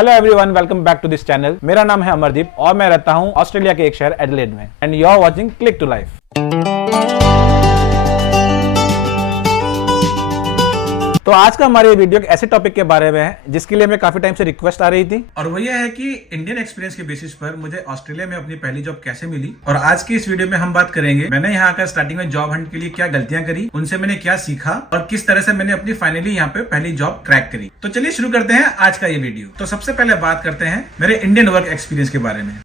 Hello everyone, welcome back to this channel. मेरा नाम है अमरदीप और मैं रहता हूं ऑस्ट्रेलिया के एक शहर एडिलेड में and you are watching click to life. तो आज का हमारे वीडियो एक ऐसे टॉपिक के बारे में है जिसके लिए हमें काफी टाइम से रिक्वेस्ट आ रही थी, और वो ये है कि इंडियन एक्सपीरियंस के बेसिस पर मुझे ऑस्ट्रेलिया में अपनी पहली जॉब कैसे मिली। और आज की इस वीडियो में हम बात करेंगे मैंने यहाँ आकर स्टार्टिंग में जॉब हंट के लिए क्या गलतियां करी, उनसे मैंने क्या सीखा और किस तरह से मैंने अपनी फाइनली यहाँ पे पहली जॉब क्रैक करी। तो चलिए शुरू करते हैं आज का ये वीडियो। तो सबसे पहले बात करते हैं मेरे इंडियन वर्क एक्सपीरियंस के बारे में।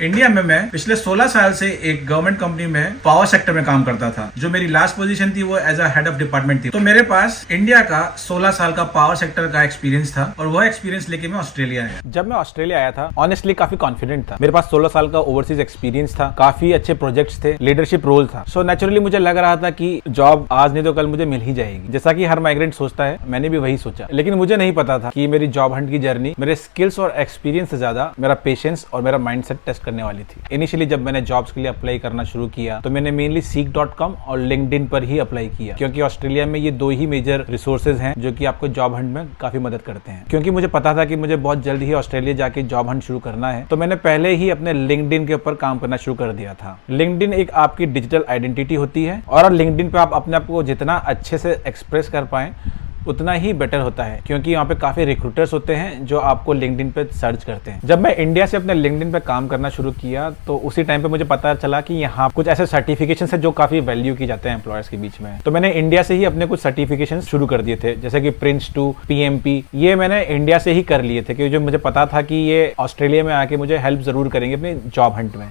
इंडिया में मैं पिछले 16 साल से एक गवर्नमेंट कंपनी में पावर सेक्टर में काम करता था। जो मेरी लास्ट पोजीशन थी वो as a head of department थी। तो मेरे पास इंडिया का 16 साल का पावर सेक्टर का एक्सपीरियंस था और वह एक्सपीरियंस लेके मैं ऑस्ट्रेलिया आया। जब मैं ऑस्ट्रेलिया आया था ऑनेस्टली काफी कॉन्फिडेंट था। मेरे पास 16 साल का ओवरसीज एक्सपीरियंस था, काफी अच्छे प्रोजेक्ट्स थे, लीडरशिप रोल था। सो नेचुरली मुझे लग रहा था कि जॉब आज नहीं तो कल मुझे मिल ही जाएगी, जैसा कि हर माइग्रेंट सोचता है। मैंने भी वही सोचा, लेकिन मुझे नहीं पता था कि मेरी जॉब हंट की जर्नी मेरे स्किल्स और एक्सपीरियंस से ज्यादा मेरा पेशेंस और मेरा माइंडसेट टेस्ट करने वाली थी। इनिशियली जब मैंने जॉब्स के लिए अप्लाई करना शुरू किया तो मैंने मेनली seek.com और लिंक्डइन पर ही अप्लाई किया, क्योंकि ऑस्ट्रेलिया में ये दो ही मेजर रिसोर्सेज हैं जो कि आपको जॉब हंट में काफी मदद करते हैं। क्योंकि मुझे पता था कि मुझे बहुत जल्द ही ऑस्ट्रेलिया जाके जॉब हंट शुरू करना है, तो मैंने पहले ही अपने लिंक्डइन के ऊपर काम करना शुरू कर दिया था। लिंक्डइन एक आपकी डिजिटल आइडेंटिटी होती है और लिंक्डइन पे आप अपने आप को जितना अच्छे से एक्सप्रेस कर पाए उतना ही बेटर होता है, क्योंकि यहाँ पे काफी रिक्रूटर्स होते हैं जो आपको लिंक्डइन पे सर्च करते हैं। जब मैं इंडिया से अपने लिंक्डइन पे काम करना शुरू किया तो उसी टाइम पे मुझे पता चला कि यहाँ कुछ ऐसे सर्टिफिकेशन है जो काफी वैल्यू की जाते हैं एम्प्लॉयर्स के बीच में। तो मैंने इंडिया से ही अपने कुछ सर्टिफिकेशन शुरू कर दिए थे, जैसे कि Prince2, PMP। ये मैंने इंडिया से ही कर लिए थे क्योंकि जो मुझे पता था कि ये ऑस्ट्रेलिया में आके मुझे हेल्प जरूर करेंगे अपनी जॉब हंट में।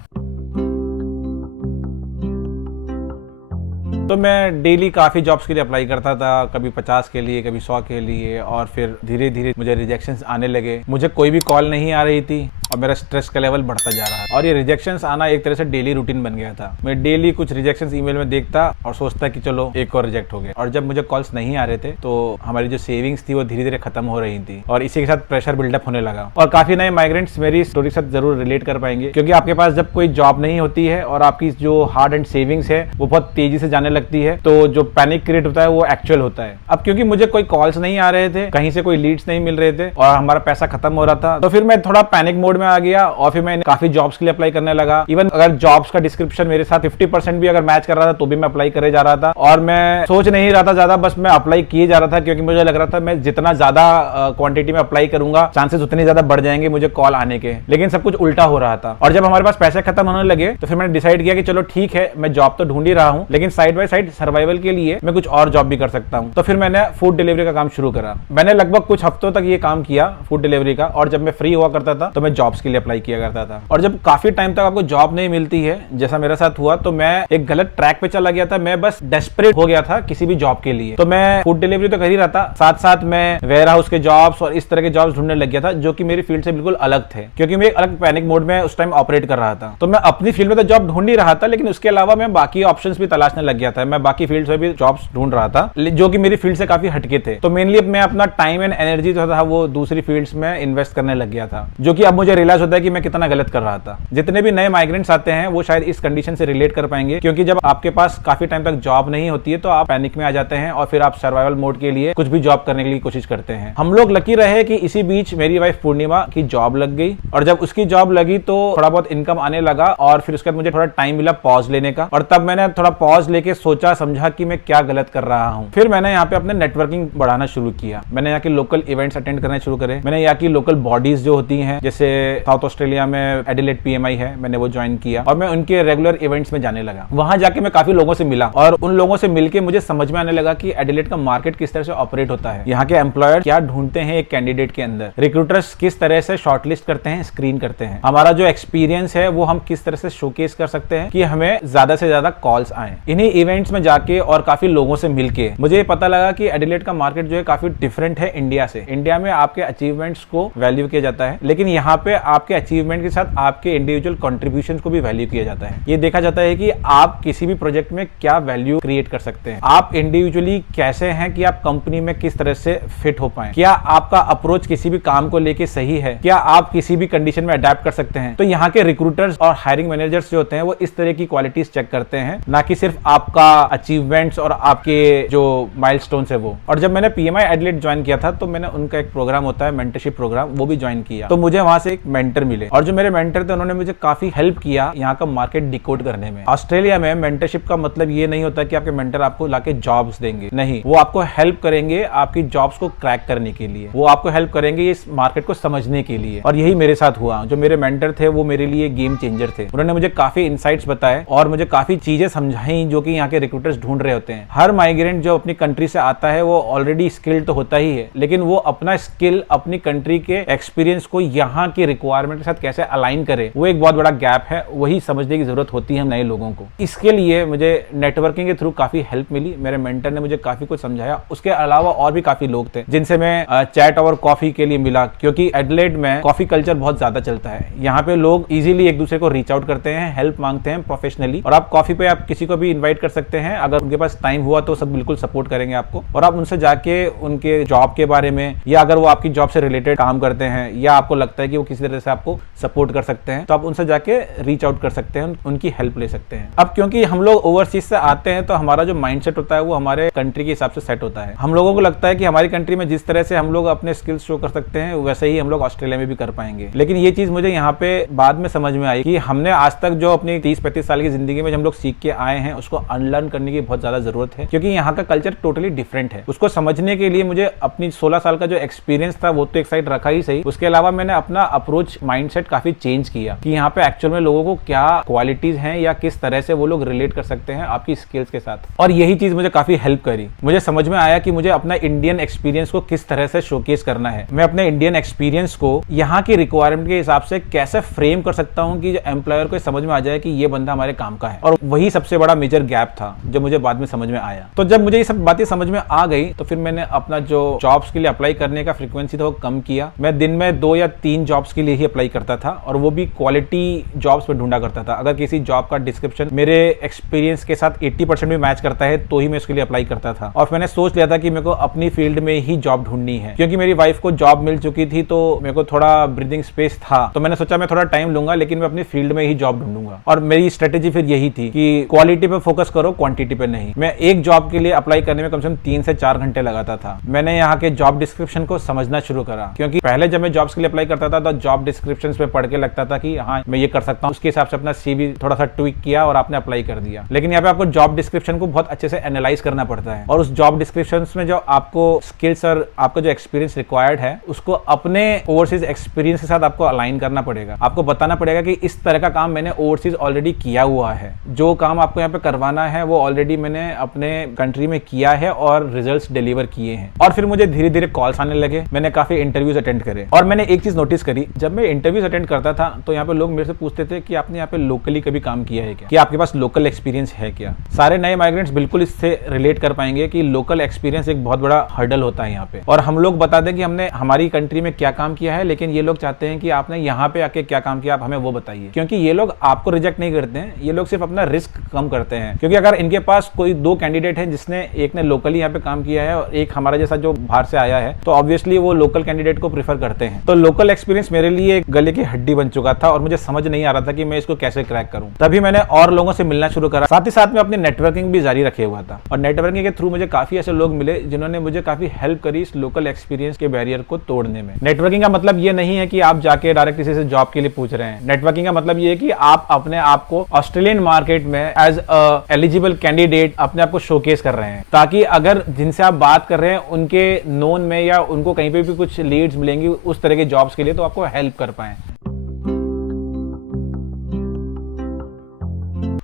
तो मैं डेली काफी जॉब्स के लिए अप्लाई करता था, कभी 50 के लिए, कभी 100 के लिए, और फिर धीरे धीरे मुझे रिजेक्शंस आने लगे। मुझे कोई भी कॉल नहीं आ रही थी और मेरा स्ट्रेस का लेवल बढ़ता जा रहा था और ये रिजेक्शंस आना एक तरह से डेली रूटीन बन गया था। मैं डेली कुछ रिजेक्शंस ईमेल में देखता और सोचता कि चलो एक और रिजेक्ट हो गया। और जब मुझे कॉल्स नहीं आ रहे थे तो हमारी जो सेविंग्स थी वो धीरे धीरे खत्म हो रही थी और इसी के साथ प्रेशर बिल्डअप होने लगा। और काफी नए माइग्रेंट्स मेरी स्टोरी के साथ जरूर रिलेट कर पाएंगे, क्योंकि आपके पास जब कोई जॉब नहीं होती है और आपकी जो हार्ड एंड सेविंग्स है वो बहुत तेजी से जाने लगती है, तो जो पैनिक क्रिएट होता है वो एक्चुअल होता है। अब क्योंकि मुझे कोई कॉल्स नहीं आ रहे थे, कहीं से कोई लीड्स नहीं मिल रहे थे और हमारा पैसा खत्म हो रहा था, तो फिर मैं थोड़ा पैनिक मोड में आ गया और फिर मैं काफी जॉब्स के लिए अप्लाई करने लगा। इवन अगर जॉब्स का डिस्क्रिप्शन मेरे साथ 50% भी अगर मैच कर रहा था तो भी मैं अप्लाई करे जा रहा था और मैं सोच नहीं रहा था ज्यादा, बस मैं अप्लाई किए जा रहा था, क्योंकि मुझे लग रहा था मैं जितना ज्यादा क्वांटिटी में अप्लाई करूंगा चांसेस उतने ज्यादा बढ़ जाएंगे मुझे कॉल आने के। लेकिन सब कुछ उल्टा हो रहा था। और जब हमारे पास पैसे खत्म होने लगे तो फिर मैंने डिसाइड किया कि चलो ठीक है, मैं जॉब तो ढूंढ ही रहा हूँ, लेकिन साइड बाय साइड सर्वाइवल के लिए मैं कुछ और जॉब भी कर सकता हूँ। तो फिर मैंने फूड डिलीवरी का काम शुरू करा। मैंने लगभग कुछ हफ्तों तक ये काम किया फूड डिलीवरी का, और जब मैं फ्री हुआ करता था तो मैं जॉब्स के लिए अप्लाई किया करता था। और जब काफी टाइम तक आपको जॉब नहीं मिलती है, जैसा मेरे साथ हुआ, तो मैं एक गलत ट्रैक पे चला गया था। मैं बस डेस्परेट हो गया था किसी भी जॉब के लिए। तो मैं फूड डिलीवरी तो कर ही रहा था, साथ साथ मैं वेयर हाउस के जॉब्स और इस तरह के जॉब्स ढूंढने लग गया था जो कि मेरी फील्ड से बिल्कुल अलग थे, क्योंकि मैं एक अलग पैनिक मोड में उस टाइम ऑपरेट कर रहा था। तो मैं अपनी फील्ड में तो जॉब ढूंढ ही रहा था, लेकिन उसके अलावा मैं बाकी ऑप्शंस भी तलाशने लग गया था। मैं बाकी फील्ड्स में भी जॉब्स ढूंढ रहा था जो कि मेरी फील्ड से काफी हटके थे। तो मेनली मैं अपना टाइम एंड एनर्जी जो था वो दूसरी फील्ड्स में इन्वेस्ट करने लग गया था, जो कि अब मुझे रियलाइज होता है कि मैं कितना गलत कर रहा था। जितने भी नए माइग्रेंट्स आते हैं वो शायद इस कंडीशन से रिलेट कर पाएंगे, क्योंकि जब आपके पास काफी टाइम तक जॉब नहीं होती है तो आप पैनिक में आ जाते हैं और फिर आप सर्वाइवल मोड के लिए कुछ भी जॉब करने के लिए कोशिश करते हैं। हम लोग लकी रहे कि इसी बीच मेरी वाइफ पूर्णिमा की जॉब लग गई, और जब उसकी जॉब लगी तो थोड़ा बहुत इनकम आने लगा और फिर उसके बाद मुझे थोड़ा टाइम मिला पॉज लेने का, और तब मैंने थोड़ा पॉज लेके सोचा समझा कि मैं क्या गलत कर रहा हूँ। फिर मैंने यहाँ पे अपने नेटवर्किंग बढ़ाना शुरू किया। मैंने यहाँ के लोकल इवेंट्स अटेंड करने शुरू करे। मैंने यहाँ की लोकल बॉडीज जो होती हैं, जैसे साउथ ऑस्ट्रेलिया में एडिलेड PMI है, मैंने वो ज्वाइन किया और मैं उनके रेगुलर इवेंट्स में जाने लगा। वहां जाके मैं काफी लोगों से मिला और उन लोगों से मिलके मुझे समझ में आने लगा कि एडिलेड का मार्केट किस तरह से ऑपरेट होता है, यहाँ के एम्प्लॉयर क्या ढूंढते हैं एक कैंडिडेट के अंदर, रिक्रूटर्स किस तरह से शॉर्टलिस्ट करते हैं, स्क्रीन करते हैं, हमारा जो एक्सपीरियंस है वो हम किस तरह से शोकेस कर सकते हैं कि हमें ज्यादा से ज्यादा कॉल्स आए। इन्हीं इवेंट्स में जाके और काफी लोगों से मिलके मुझे पता लगा कि एडिलेड का मार्केट जो है काफी डिफरेंट है इंडिया से। इंडिया में आपके अचीवमेंट्स को वैल्यू किया जाता है, लेकिन यहाँ पे आपके अचीवमेंट के साथ आपके इंडिविजुअल कंट्रीब्यूशन को भी वैल्यू किया जाता है। ये देखा जाता है कि आप किसी भी प्रोजेक्ट में क्या वैल्यू क्रिएट कर सकते हैं, आप इंडिविजुअली कैसे हैं कि आप कंपनी में किस तरह से फिट हो पाए, क्या आपका अप्रोच किसी भी काम को लेके सही है, क्या आप किसी भी कंडीशन में अडेप्ट कर सकते हैं। तो यहाँ के रिक्रूटर्स और हायरिंग मैनेजर्स जो होते हैं वो इस तरह की क्वालिटीज चेक करते हैं, ना कि सिर्फ आपका अचीवमेंट्स और आपके जो माइलस्टोन्स है वो। और जब मैंने PMI एडिलेड ज्वाइन किया था तो मैंने उनका एक प्रोग्राम होता है मेंटरशिप प्रोग्राम, वो भी ज्वाइन किया। तो मुझे वहां से एक मेंटर मिले और जो मेरे मेंटर थे उन्होंने मुझे काफी हेल्प किया यहाँ का मार्केट डिकोड करने में। ऑस्ट्रेलिया में मेंटरशिप का मतलब ये नहीं होता कि आपके मेंटर आपको लाके जॉब्स देंगे, नहीं, वो आपको हेल्प करेंगे आपकी जॉब्स को क्रैक करने के लिए, वो आपको हेल्प करेंगे इस मार्केट को समझने के लिए। और यही मेरे साथ हुआ। जो मेरे मेंटर थे वो मेरे लिए गेम चेंजर थे। उन्होंने मुझे काफी इनसाइट्स बताए और मुझे काफी चीजें समझाई जो कि यहाँ के रिक्रूटर्स ढूंढ रहे होते हैं। हर माइग्रेंट जो अपनी कंट्री से आता है वो ऑलरेडी स्किल्ड तो होता ही है, लेकिन वो अपना स्किल अपनी कंट्री के एक्सपीरियंस को यहाँ की रिक्वायरमेंट के साथ कैसे अलाइन करे, वो एक बहुत बड़ा गैप है, वही समझने की जरूरत होती है नए लोगों को। इसके लिए मुझे नेटवर्किंग के थ्रू काफी हेल्प मिली। मेरे मेंटर ने मुझे काफी कुछ समझाया। उसके अलावा और भी काफी लोग थे जिनसे मैं चैट और कॉफी के लिए मिला, क्योंकि एडिलेड में कॉफी कल्चर बहुत ज्यादा चलता है। यहाँ पे लोग इजीली एक दूसरे को रीच आउट करते हैं, हेल्प मांगते हैं प्रोफेशनली। और आप कॉफी पे आप किसी को भी इन्वाइट कर सकते हैं, अगर उनके पास टाइम हुआ तो सब बिल्कुल सपोर्ट करेंगे आपको। और आप उनसे जाके उनके जॉब के बारे में, या अगर वो आपकी जॉब से रिलेटेड काम करते हैं या आपको लगता है कि वो किसी तरह से आपको सपोर्ट कर सकते हैं, तो आप उनसे जाके रीच आउट कर सकते हैं, उनकी हेल्प ले सकते हैं। अब क्योंकि हम लोग ओवरसीज से आते हैं तो हमारा जो माइंडसेट होता है वो हमारे कंट्री के हिसाब से सेट होता है। हम लोगों को लगता है कि हमारी कंट्री में जिस तरह से हम लोग अपने स्किल्स शो कर सकते हैं वैसे ही हम लोग ऑस्ट्रेलिया में भी कर पाएंगे। लेकिन ये चीज मुझे यहाँ पे बाद में समझ में आई कि हमने आज तक जो अपनी 30-35 साल की जिंदगी में हम लोग सीख के आए हैं उसको अनलर्न करने की बहुत ज्यादा जरूरत है, क्योंकि यहाँ का कल्चर टोटली डिफरेंट है। उसको समझने के लिए मुझे अपनी 16 साल का जो एक्सपीरियंस था वो तो एक साइड रखा ही सही, उसके अलावा मैंने अपना अप्रोच माइंडसेट काफी चेंज किया कि यहाँ पे एक्चुअल में लोगों को क्या क्वालिटीज हैं या किस तरह से वो लोग रिलेट कर सकते हैं आपकी स्किल्स के साथ। और यही चीज मुझे काफी हेल्प करी। मुझे समझ में आया कि मुझे अपना इंडियन एक्सपीरियंस को किस तरह से शोकेस करना है। मैं अपने इंडियन एक्सपीरियंस को यहाँ की रिक्वायरमेंट के हिसाब से कैसे फ्रेम कर सकता हूँ कि एम्प्लॉयर को समझ में आ जाए कि ये बंदा हमारे काम का है। और वही सबसे बड़ा मेजर गैप था जो मुझे बाद में समझ में आया। तो जब मुझे ये सब बातें समझ में आ गई तो फिर मैंने अपना जो जॉब्स के लिए अप्लाई करने का फ्रीक्वेंसी था वो कम किया। मैं दिन में 2 या 3 जॉब्स के लिए ही अप्लाई करता था, और वो भी क्वालिटी जॉब्स पे ढूंढा करता था। अगर किसी जॉब का डिस्क्रिप्शन मेरे एक्सपीरियंस के साथ 80% भी मैच करता है तो ही मैं उसके लिए अप्लाई करता था। और मैंने सोच लिया था कि मेरे को अपनी फील्ड में ही जॉब ढूंढनी है, क्योंकि मेरी वाइफ को जॉब मिल चुकी थी तो मेरे को थोड़ा ब्रीदिंग स्पेस था। तो मैंने सोचा मैं थोड़ा टाइम लूंगा लेकिन मैं अपनी फील्ड में ही जॉब ढूंढूंगा। और मेरी स्ट्रेटेजी फिर यही थी कि क्वालिटी पे फोकस करो, क्वांटिटी पे नहीं। मैं एक जॉब के लिए अप्लाई करने में कम से कम 3 से 4 घंटे लगाता था। मैंने यहाँ के जॉब डिस्क्रिप्शन को समझना शुरू करा, क्योंकि पहले जब मैं जॉब्स के लिए अप्लाई करता था तो जॉब डिस्क्रिप्शन पे पढ़ के लगता था कि हाँ मैं ये कर सकता हूँ, उसके हिसाब से अपना CV थोड़ा सा ट्विक किया और आपने अप्लाई कर दिया। लेकिन यहाँ पे आपको जॉब डिस्क्रिप्शन को बहुत अच्छे से एनालाइज करना पड़ता है, और उस जॉब डिस्क्रिप्शन में जो आपको स्किल्स और आपका जो एक्सपीरियंस रिक्वायर्ड है उसको अपने ओवरसीज एक्सपीरियंस के साथ आपको अलाइन करना पड़ेगा। आपको बताना पड़ेगा कि इस तरह का काम मैंने ओवरसीज ऑलरेडी किया हुआ है, जो काम आपको यहाँ पे करवाना है वो ऑलरेडी मैंने अपने कंट्री में किया है और रिजल्ट्स डिलीवर किए हैं। और फिर मुझे धीरे धीरे कॉल्स आने लगे, मैंने काफी इंटरव्यूज अटेंड करे। और मैंने एक चीज नोटिस करी, जब मैं इंटरव्यूज अटेंड करता था तो यहाँ पे लोग मेरे से पूछते थे कि आपने यहाँ पे लोकली कभी काम किया है क्या, कि आपके पास लोकल एक्सपीरियंस है क्या। सारे नए माइग्रेंट्स बिल्कुल इससे रिलेट कर पाएंगे कि लोकल एक्सपीरियंस एक बहुत बड़ा हर्डल होता है यहाँ पे। और हम लोग बता दें कि हमने हमारी कंट्री में क्या काम किया है, लेकिन ये लोग चाहते हैं कि आपने यहाँ पे आके क्या काम किया, आप हमें वो बताइए। क्योंकि ये लोग आपको रिजेक्ट नहीं करते हैं, ये लोग सिर्फ अपना रिस्क कम करते हैं। क्योंकि अगर इनके पास कोई 2 कैंडिडेट है जिसने एक ने लोकली यहाँ पे काम किया है और एक हमारा जैसा जो बाहर से आया है, तो ऑब्वियसली वो लोकल कैंडिडेट को प्रीफर करते हैं। तो लोकल एक्सपीरियंस मेरे लिए एक गले की हड्डी बन चुका था और मुझे समझ नहीं आ रहा था कि मैं इसको कैसे क्रैक करूं। तभी मैंने और लोगों से मिलना शुरू करा, साथ ही साथ में अपनी नेटवर्किंग भी जारी रखे हुआ था। और नेटवर्किंग के थ्रू मुझे काफी ऐसे लोग मिले जिन्होंने मुझे काफी हेल्प करी इस लोकल एक्सपीरियंस के बैरियर को तोड़ने में। नेटवर्किंग का मतलब ये नहीं है कि आप जाके डायरेक्ट किसी से जॉब के लिए पूछ रहे हैं। नेटवर्किंग का मतलब ये है कि आप अपने आप को ऑस्ट्रेलियन मार्केट में एज अ एलिजिबल कैंडिडेट अपने आप को शोकेस कर रहे हैं, ताकि अगर जिनसे आप बात कर रहे हैं उनके नोन में या उनको कहीं पे भी कुछ लीड्स मिलेंगी उस तरह के जॉब्स के लिए, तो आपको हेल्प कर पाए।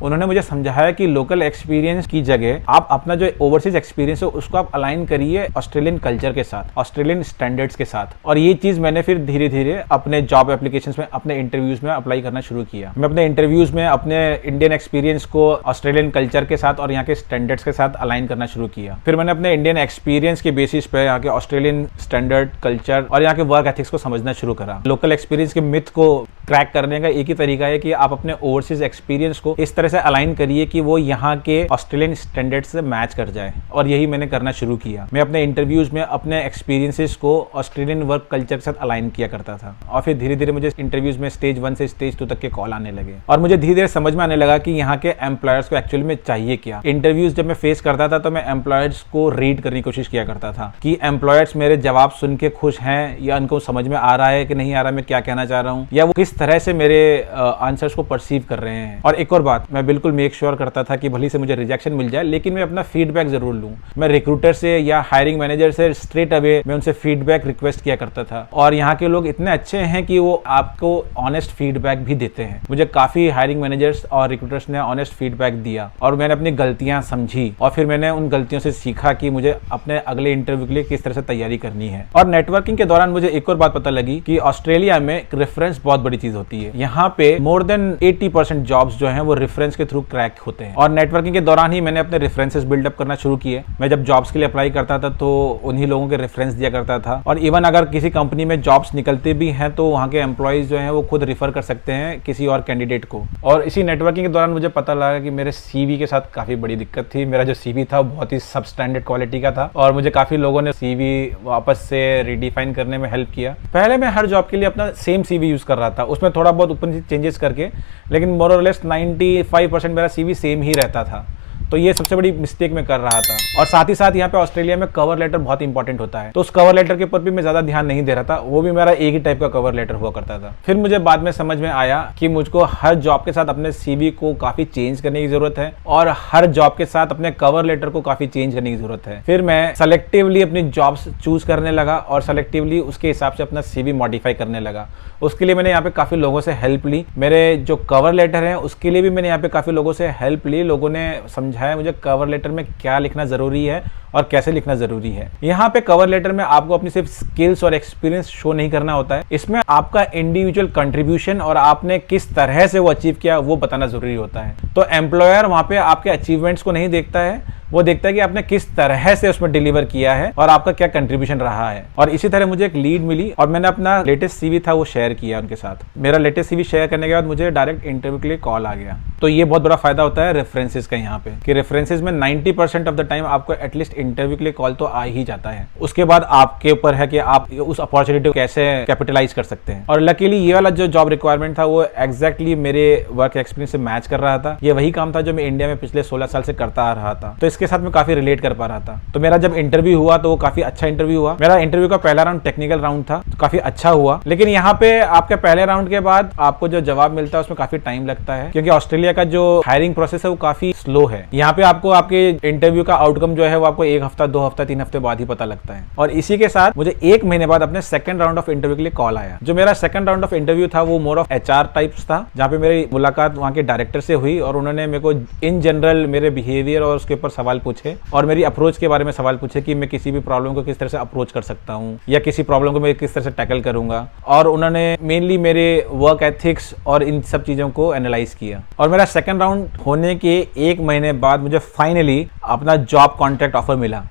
उन्होंने मुझे समझाया कि लोकल एक्सपीरियंस की जगह आप अपना जो ओवरसीज एक्सपीरियंस है उसको आप अलाइन करिए ऑस्ट्रेलियन कल्चर के साथ, ऑस्ट्रेलियन स्टैंडर्ड्स के साथ। और ये चीज मैंने फिर धीरे धीरे अपने जॉब एप्लीकेशंस में, अपने इंटरव्यूज में अप्लाई करना शुरू किया। मैं अपने इंटरव्यूज में अपने इंडियन एक्सपीरियंस को ऑस्ट्रेलियन कल्चर के साथ और यहाँ के स्टैंडर्ड्स के साथ अलाइन करना शुरू किया। फिर मैंने अपने इंडियन एक्सपीरियंस के बेसिस पे यहाँ के ऑस्ट्रेलियन स्टैंडर्ड, कल्चर और यहाँ के वर्क एथिक्स को समझना शुरू करा। लोकल एक्सपीरियंस के मिथ को क्रैक करने का एक ही तरीका है कि आप अपने ओवरसीज एक्सपीरियंस को इस तरह से अलाइन करिए कि वो यहाँ के ऑस्ट्रेलियन स्टैंडर्ड से मैच कर जाए, और यही मैंने करना शुरू किया। मैं अपने इंटरव्यूज में अपने एक्सपीरियंसेस को ऑस्ट्रेलियन वर्क कल्चर के साथ अलाइन किया करता था, और फिर धीरे धीरे मुझे इंटरव्यूज में स्टेज 1 से स्टेज 2 तक के कॉल आने लगे, और मुझे धीरे धीरे समझ में आने लगा कि यहाँ के एम्प्लॉयर्स को एक्चुअली में चाहिए क्या। इंटरव्यूज जब मैं फेस करता था तो मैं एम्प्लॉयर्स को रीड करने की कोशिश किया करता था कि एम्प्लॉयर्स मेरे जवाब सुन के खुश हैं या उनको समझ में आ रहा है कि नहीं आ रहा, मैं क्या कहना चाह रहा हूँ, या वो किस तरह से मेरे आंसर्स को परसीव कर रहे हैं। और एक और बात, मैं बिल्कुल मेक श्योर करता था कि भले से मुझे रिजेक्शन मिल जाए लेकिन मैं अपना फीडबैक जरूर लूं। मैं रिक्रूटर से या हायरिंग मैनेजर से स्ट्रेट अवे मैं उनसे फीडबैक रिक्वेस्ट किया करता था, और यहाँ के लोग इतने अच्छे हैं कि वो आपको ऑनेस्ट फीडबैक भी देते हैं। मुझे काफी हायरिंग मैनेजर्स और रिक्रूटर्स ने ऑनेस्ट फीडबैक दिया, और मैंने अपनी गलतियां समझी, और फिर मैंने उन गलतियों से सीखा कि मुझे अपने अगले इंटरव्यू के लिए किस तरह से तैयारी करनी है। और नेटवर्किंग के दौरान मुझे एक और बात पता लगी कि ऑस्ट्रेलिया में रेफरेंस बहुत बड़ी चीज होती है। यहाँ पे मोर देन 80% जॉब्स जो हैं वो रेफरेंस के थ्रू क्रैक होते हैं, और नेटवर्किंग के दौरान ही मैंने अपने रेफरेंसेस बिल्डअप करना शुरू किए। मैं जब जॉब्स के लिए अप्लाई करता था तो उन्हीं लोगों के रेफरेंस दिया करता था, और इवन अगर किसी कंपनी में जॉब्स निकलते भी हैं तो वहाँ के एम्प्लॉइज जो हैं वो खुद रिफर कर सकते हैं किसी और कैंडिडेट को। और इसी नेटवर्किंग के दौरान मुझे पता लगा कि मेरे सीवी के साथ काफी बड़ी दिक्कत थी। मेरा जो सीवी था बहुत ही सब स्टैंडर्ड क्वालिटी का था, और मुझे काफी लोगों ने सीवी वापस से रिडिफाइन करने में हेल्प किया। पहले मैं हर जॉब के लिए अपना सेम सीवी यूज कर रहा था, उसमें थोड़ा बहुत ऊपर नीचे चेंजेस करके, लेकिन मोर और लेस 95% मेरा सीवी सेम ही रहता था। तो ये सबसे बड़ी मिस्टेक मैं कर रहा था। और साथ ही साथ यहाँ पे ऑस्ट्रेलिया में कवर लेटर बहुत इंपॉर्टेंट होता है, तो उस कवर लेटर के ऊपर भी मैं ज्यादा ध्यान नहीं दे रहा था, वो भी मेरा एक ही टाइप का कवर लेटर हुआ करता था। फिर मुझे बाद में समझ में आया कि मुझको हर जॉब के साथ अपने सीवी को काफी चेंज करने की जरूरत है, और हर जॉब के साथ अपने कवर लेटर को काफी चेंज करने की जरूरत है। फिर मैं सेलेक्टिवली अपनी जॉब्स चूज करने लगा, और सेलेक्टिवली उसके हिसाब से अपना सीवी मॉडिफाई करने लगा। उसके लिए मैंने यहाँ पे काफी लोगों से हेल्प ली। मेरे जो कवर लेटर है उसके लिए भी मैंने यहाँ पे काफी लोगों से हेल्प ली। लोगों ने समझाया मुझे कवर लेटर में क्या लिखना जरूरी है और कैसे लिखना जरूरी है। यहाँ पे कवर लेटर में आपको अपनी सिर्फ स्किल्स और एक्सपीरियंस शो नहीं करना होता है, इसमें आपका इंडिविजुअल कंट्रीब्यूशन और आपने किस तरह से वो अचीव किया वो बताना जरूरी होता है। तो एम्प्लॉयर वहां पे आपके अचीवमेंट्स को नहीं देखता है, वो देखता है कि आपने किस तरह से उसमें डिलीवर किया है और आपका क्या कंट्रीब्यूशन रहा है। और इसी तरह मुझे एक लीड मिली, और मैंने अपना लेटेस्ट सीवी था वो शेयर किया उनके साथ। मेरा लेटेस्ट सीवी शेयर करने के बाद मुझे डायरेक्ट इंटरव्यू के लिए कॉल आ गया। तो ये बहुत बड़ा फायदा होता है रेफरेंसेस का यहाँ पे, कि रेफरेंसेस में 90% ऑफ द टाइम आपको एटलीस्ट इंटरव्यू के लिए कॉल तो आ ही जाता है। उसके बाद आपके ऊपर है कि आप उस अपॉर्चुनिटी को कैसे कैपिटलाइज कर सकते हैं। और लकीली ये वाला जो जॉब रिक्वायरमेंट था वो एग्जैक्टली मेरे वर्क एक्सपीरियंस से मैच कर रहा था। ये वही काम था जो मैं इंडिया में पिछले 16 साल से करता आ रहा था, तो इसके साथ मैं काफी रिलेट कर पा रहा था। तो मेरा जब इंटरव्यू हुआ तो वो काफी अच्छा इंटरव्यू हुआ। मेरा इंटरव्यू का पहला राउंड टेक्निकल राउंड था, तो काफी अच्छा हुआ। लेकिन यहाँ पे आपके पहले राउंड के बाद आपको जो जवाब मिलता है उसमें काफी टाइम लगता है, क्योंकि ऑस्ट्रेलिया का जो हायरिंग प्रोसेस है वो काफी स्लो है। यहाँ पे आपको आपके इंटरव्यू का आउटकम जो है वो आपको 1 हफ्ता 2 हफ्ता 3 हफ्ते बाद ही पता लगता है। और इसी के साथ मुझे 1 महीने बाद अपने सेकंड राउंड ऑफ इंटरव्यू के लिए कॉल आया। जो मेरा सेकंड राउंड ऑफ इंटरव्यू था वो मोर ऑफ HR टाइप्स था, जहाँ पे मेरी मुलाकात वहाँ के डायरेक्टर से हुई, और उन्होंने मेरे को इन जनरल मेरे बिहेवियर और उसके ऊपर सवाल पूछे, और मेरी अप्रोच के बारे में सवाल पूछे कि मैं किसी भी प्रॉब्लम को किस तरह से अप्रोच कर सकता हूँ, या किसी प्रॉब्लम को मैं किस तरह से टैकल करूंगा। और उन्होंने मेनली मेरे वर्क एथिक्स और इन सब चीजों को एनालाइज किया। और मेरा सेकंड राउंड होने के 1 महीने बाद मुझे फाइनली अपना जॉब कॉन्ट्रैक्ट ऑफर मिला।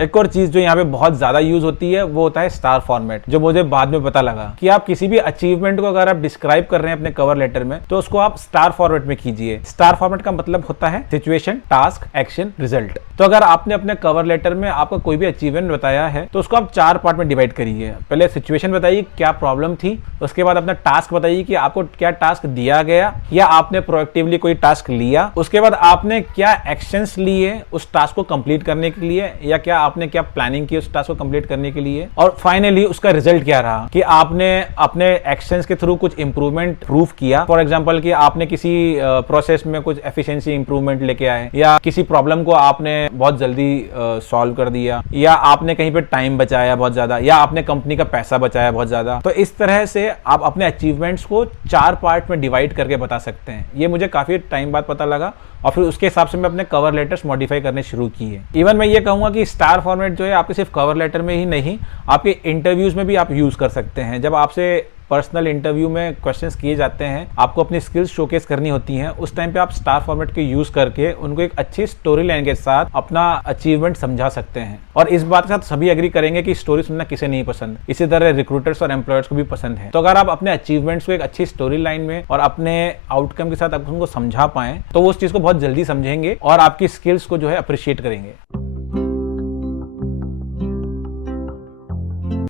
एक और चीज जो यहाँ पे बहुत ज्यादा यूज होती है वो होता है स्टार फॉर्मेट, जो मुझे बाद में पता लगा कि आप किसी भी अचीवमेंट को अगर आप डिस्क्राइब कर रहे हैं अपने कवर लेटर में तो उसको आप स्टार फॉर्मेट में कीजिए। स्टार फॉर्मेट का मतलब होता है सिचुएशन, टास्क, एक्शन, रिजल्ट। तो अगर आपने अपने कवर लेटर में आपका कोई भी अचीवमेंट बताया है तो उसको आप 4 पार्ट में डिवाइड करिए। पहले सिचुएशन बताइए क्या प्रॉब्लम थी, उसके बाद अपना टास्क बताइए कि आपको क्या टास्क दिया गया या आपने प्रोएक्टिवली कोई टास्क लिया, उसके बाद आपने क्या एक्शंस लिए उस टास्क को कंप्लीट करने के लिए, या क्या आपने क्या प्लानिंग की उस टास्क को कंप्लीट करने के लिए, और फाइनली उसका रिजल्ट क्या रहा कि आपने अपने एक्शंस के थ्रू कुछ इंप्रूवमेंट प्रूव किया। फॉर एग्जांपल कि आपने किसी प्रोसेस में कुछ एफिशिएंसी इंप्रूवमेंट लेके आए, या किसी प्रॉब्लम को आपने बहुत जल्दी सॉल्व कर दिया, या आपने कहीं पे टाइम बचाया बहुत ज्यादा, या आपने कंपनी का पैसा बचाया बहुत ज्यादा। तो इस तरह से आप अपने अचीवमेंट्स को 4 पार्ट में डिवाइड करके बता सकते हैं। ये मुझे काफी टाइम बाद पता लगा और फिर उसके हिसाब से मैं अपने कवर लेटर्स मॉडिफाई करने शुरू किए। इवन मैं ये कहूंगा कि स्टार फॉर्मेट जो है आपके सिर्फ कवर लेटर में ही नहीं, आपके इंटरव्यूज में भी आप यूज कर सकते हैं। जब आपसे पर्सनल इंटरव्यू में क्वेश्चंस किए जाते हैं, आपको अपनी स्किल्स शोकेस करनी होती हैं, उस टाइम पे आप स्टार फॉर्मेट के यूज करके उनको एक अच्छी स्टोरी लाइन के साथ अपना अचीवमेंट समझा सकते हैं। और इस बात के साथ सभी एग्री करेंगे कि स्टोरी सुनना किसे नहीं पसंद, इसी तरह रिक्रूटर्स और एम्प्लॉयर्स को भी पसंद है। तो अगर आप अपने अचीवमेंट्स को एक अच्छी स्टोरी लाइन में और अपने आउटकम के साथ आप उनको समझा पाएं, तो वो उस चीज को बहुत जल्दी समझेंगे और आपकी स्किल्स को जो है अप्रिशिएट करेंगे।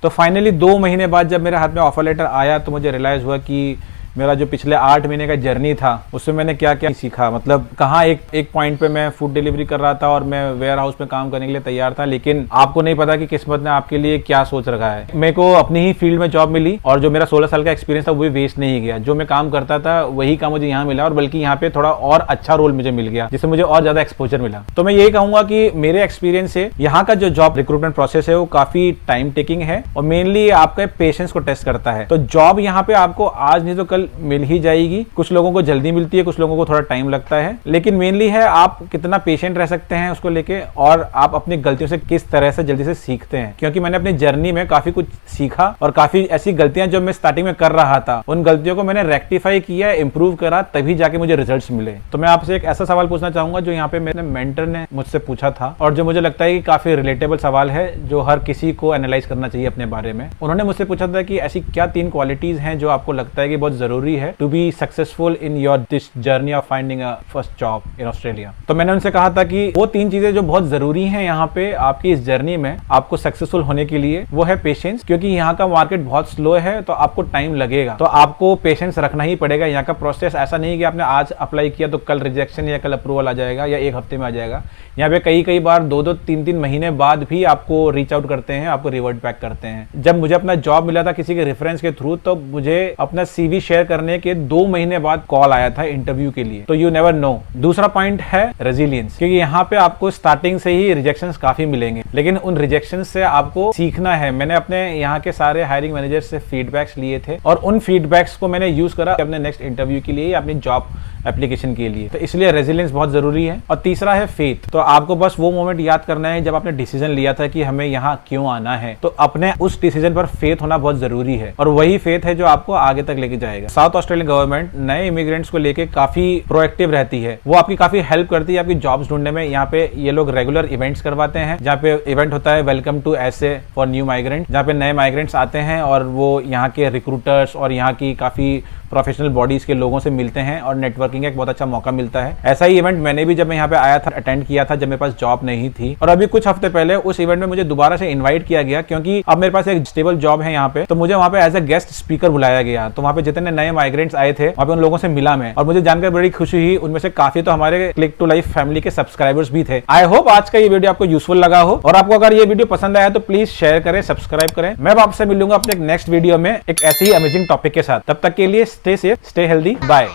तो फाइनली 2 महीने बाद जब मेरे हाथ में ऑफर लेटर आया तो मुझे रियलाइज हुआ कि मेरा जो पिछले 8 महीने का जर्नी था उसमें मैंने क्या क्या सीखा। मतलब कहाँ एक पॉइंट पे मैं फूड डिलीवरी कर रहा था और मैं वेयर हाउस में काम करने के लिए तैयार था, लेकिन आपको नहीं पता कि किस्मत ने आपके लिए क्या सोच रखा है। मेरे को अपनी ही फील्ड में जॉब मिली और जो मेरा 16 साल का एक्सपीरियंस था वो भी वेस्ट नहीं गया। जो मैं काम करता था वही काम मुझे यहाँ मिला, और बल्कि यहाँ पे थोड़ा और अच्छा रोल मुझे मिल गया, जिससे मुझे और ज्यादा एक्सपोजर मिला। तो मैं यही कहूंगा कि मेरे एक्सपीरियंस से यहाँ का जो जॉब रिक्रूटमेंट प्रोसेस है वो काफी टाइम टेकिंग है और मेनली आपके पेशेंस को टेस्ट करता है। तो जॉब यहाँ पे आपको आज नहीं तो कल मिल ही जाएगी। कुछ लोगों को जल्दी मिलती है, कुछ लोगों को थोड़ा टाइम लगता है, लेकिन मेनली है आप कितना पेशेंट रह सकते हैं उसको लेके, और आप अपनी गलतियों से किस तरह से जल्दी से सीखते हैं। क्योंकि मैंने अपनी जर्नी में काफी कुछ सीखा और काफी ऐसी गलतियां जो मैं स्टार्टिंग में कर रहा था, उन गलतियों को मैंने रेक्टिफाई किया, इंप्रूव करा, तभी जाके मुझे रिजल्ट्स मिले। तो मैं आपसे एक ऐसा सवाल पूछना चाहूंगा जो यहाँ पे मेरे मेंटर ने मुझसे पूछा था और जो मुझे लगता है कि काफी रिलेटेबल सवाल है, जो हर किसी को एनालाइज करना चाहिए अपने बारे में। उन्होंने मुझसे पूछा था कि ऐसी क्या 3 क्वालिटीज हैं जो आपको लगता है कि बहुत जरूरी है to be successful in your this journey of finding a first job in Australia. तो मैंने उनसे कहा था कि वो 3 चीजें जो बहुत जरूरी हैं यहाँ पे आपकी इस जर्नी में आपको सक्सेसफुल होने के लिए, वो है पेशेंस। क्योंकि यहाँ का मार्केट बहुत स्लो है तो आपको टाइम लगेगा, तो आपको पेशेंस रखना ही पड़ेगा। यहाँ का प्रोसेस ऐसा नहीं कि आपने आज अप्लाई किया तो कल रिजेक्शन या कल अप्रूवल आ जाएगा या 1 हफ्ते में आ जाएगा। यहाँ पे कई बार 2-2, 3-3 महीने बाद भी आपको रीच आउट करते हैं, आपको रिवर्ट बैक करते हैं। जब मुझे अपना जॉब मिला था किसी के रेफरेंस के थ्रू, तो मुझे अपना CV शेयर करने के 2 महीने बाद कॉल आया था इंटरव्यू के लिए। तो यू नेवर नो। दूसरा पॉइंट है रेजिलियंस, क्योंकि यहाँ पे आपको स्टार्टिंग से ही रिजेक्शंस काफी मिलेंगे, लेकिन उन रिजेक्शंस से आपको सीखना है। मैंने अपने यहाँ के सारे हायरिंग मैनेजर्स से फीडबैक्स लिए थे और उन फीडबैक्स को मैंने यूज करा अपने नेक्स्ट इंटरव्यू के लिए या अपनी जॉब एप्लीकेशन के लिए। तो इसलिए रेजिलियंस बहुत जरूरी है। और तीसरा है फेथ। तो आपको बस वो मोमेंट याद करना है जब आपने डिसीजन लिया था कि हमें यहाँ क्यों आना है, तो अपने उस डिसीजन पर फेथ होना बहुत जरूरी है और वही फेथ है जो आपको आगे तक लेके जाएगा। साउथ ऑस्ट्रेलियन गवर्नमेंट नए इमिग्रेंट्स को लेके काफी प्रोएक्टिव रहती है, वो आपकी काफी हेल्प करती है आपकी जॉब्स ढूंढने में। यहाँ पे ये लोग रेगुलर इवेंट्स करवाते हैं, जहाँ पे इवेंट होता है welcome to SA for new migrant, जहाँ पे नए माइग्रेंट्स आते हैं और वो यहाँ के रिक्रूटर्स और यहाँ की काफी प्रोफेशनल बॉडीज के लोगों से मिलते हैं और नेटवर्किंग का एक बहुत अच्छा मौका मिलता है। ऐसा ही इवेंट मैंने भी जब मैं यहाँ पे आया था अटेंड किया था, जब मेरे पास जॉब नहीं थी। और अभी कुछ हफ्ते पहले उस इवेंट में मुझे दोबारा से इनवाइट किया गया, क्योंकि अब मेरे पास एक स्टेबल जॉब है यहाँ पे, तो मुझे वहाँ पे एज ए गेस्ट स्पीकर बुलाया गया। तो वहाँ पे जितने नए माइग्रेंट्स आए थे वहाँ पे उन लोगों से मिला मैं, और मुझे जानकर बड़ी खुशी हुई। उनमें से काफी तो हमारे क्लिक टू लाइफ फैमिली के सब्सक्राइबर्स भी थे। आई होप आज का ये वीडियो आपको यूजफुल लगा हो, और आपको अगर ये वीडियो पसंद आया तो प्लीज शेयर करें, सब्सक्राइब करें। मैं आपसे मिलूंगा अपने नेक्स्ट वीडियो में एक ऐसे ही अमेजिंग टॉपिक के साथ। तब तक के लिए stay safe, stay healthy, bye.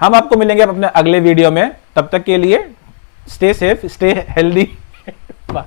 हम आपको मिलेंगे अपने अगले वीडियो में, तब तक के लिए stay safe, stay healthy, bye.